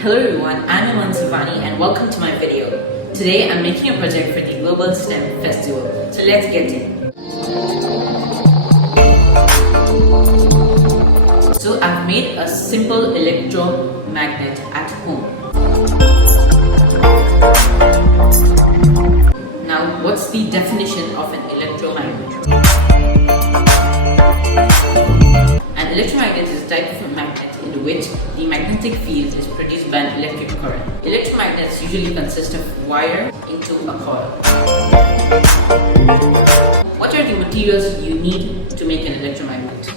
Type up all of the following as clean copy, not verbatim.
Hello everyone, I'm Emon Savani and welcome to my video. Today I'm making a project for the Global STEM Festival, so let's get in. So I've made a simple electromagnet at home. Now what's the definition of an electromagnet? An electromagnet is a type of a magnet in which the magnetic field is produced by an electric current. Electromagnets usually consist of wire into a coil. What are the materials you need to make an electromagnet?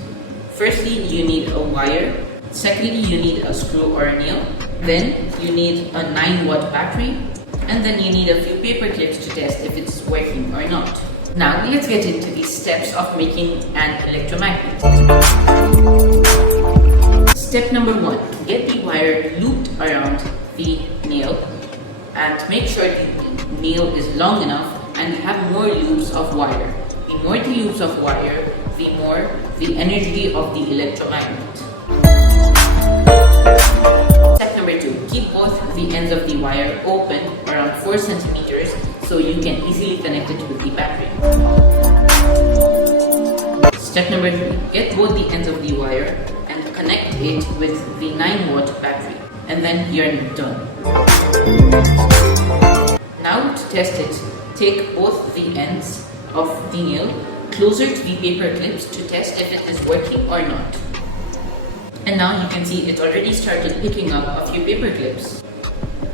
Firstly, you need a wire. Secondly, you need a screw or a nail. Then you need a 9-watt battery. And then you need a few paper clips to test if it's working or not. Now let's get into the steps of making an electromagnet. Step number 1. Get the wire looped around the nail and make sure the nail is long enough and you have more loops of wire. The more the loops of wire, the more the energy of the electromagnet. Step number 2. Keep both the ends of the wire open around 4 centimeters so you can easily connect it with the battery. Step number 3. Get both the ends of the wire and connect it with the 9-watt battery, and then you're done. Now to test it, take both the ends of the nail closer to the paper clips to test if it is working or not. And now you can see it already started picking up a few paper clips.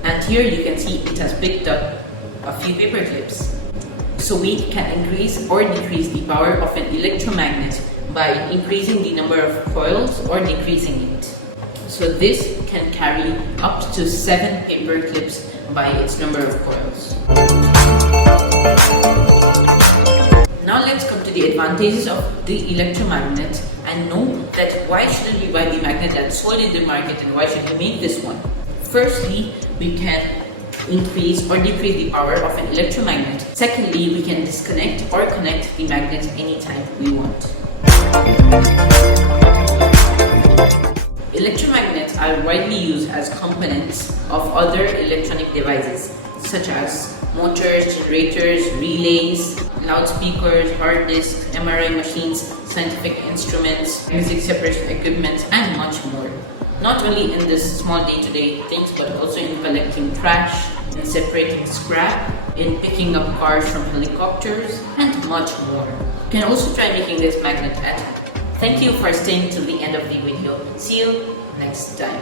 And here you can see it has picked up a few paper clips. So we can increase or decrease the power of an electromagnet by increasing the number of coils or decreasing it. So this can carry up to 7 paper clips by its number of coils. Now let's come to the advantages of the electromagnet and know that why shouldn't we buy the magnet that's sold in the market and why should we make this one. Firstly, we can increase or decrease the power of an electromagnet. Secondly, we can disconnect or connect the magnet anytime we want. Electromagnets are widely used as components of other electronic devices such as motors, generators, relays, loudspeakers, hard disks, MRI machines, scientific instruments, music separation equipment, and much more. Not only in this small day-to-day things, but also in collecting trash, in separating scrap, in picking up cars from helicopters, and much more. You can also try making this magnet at home. Thank you for staying till the end of the video. See you next time.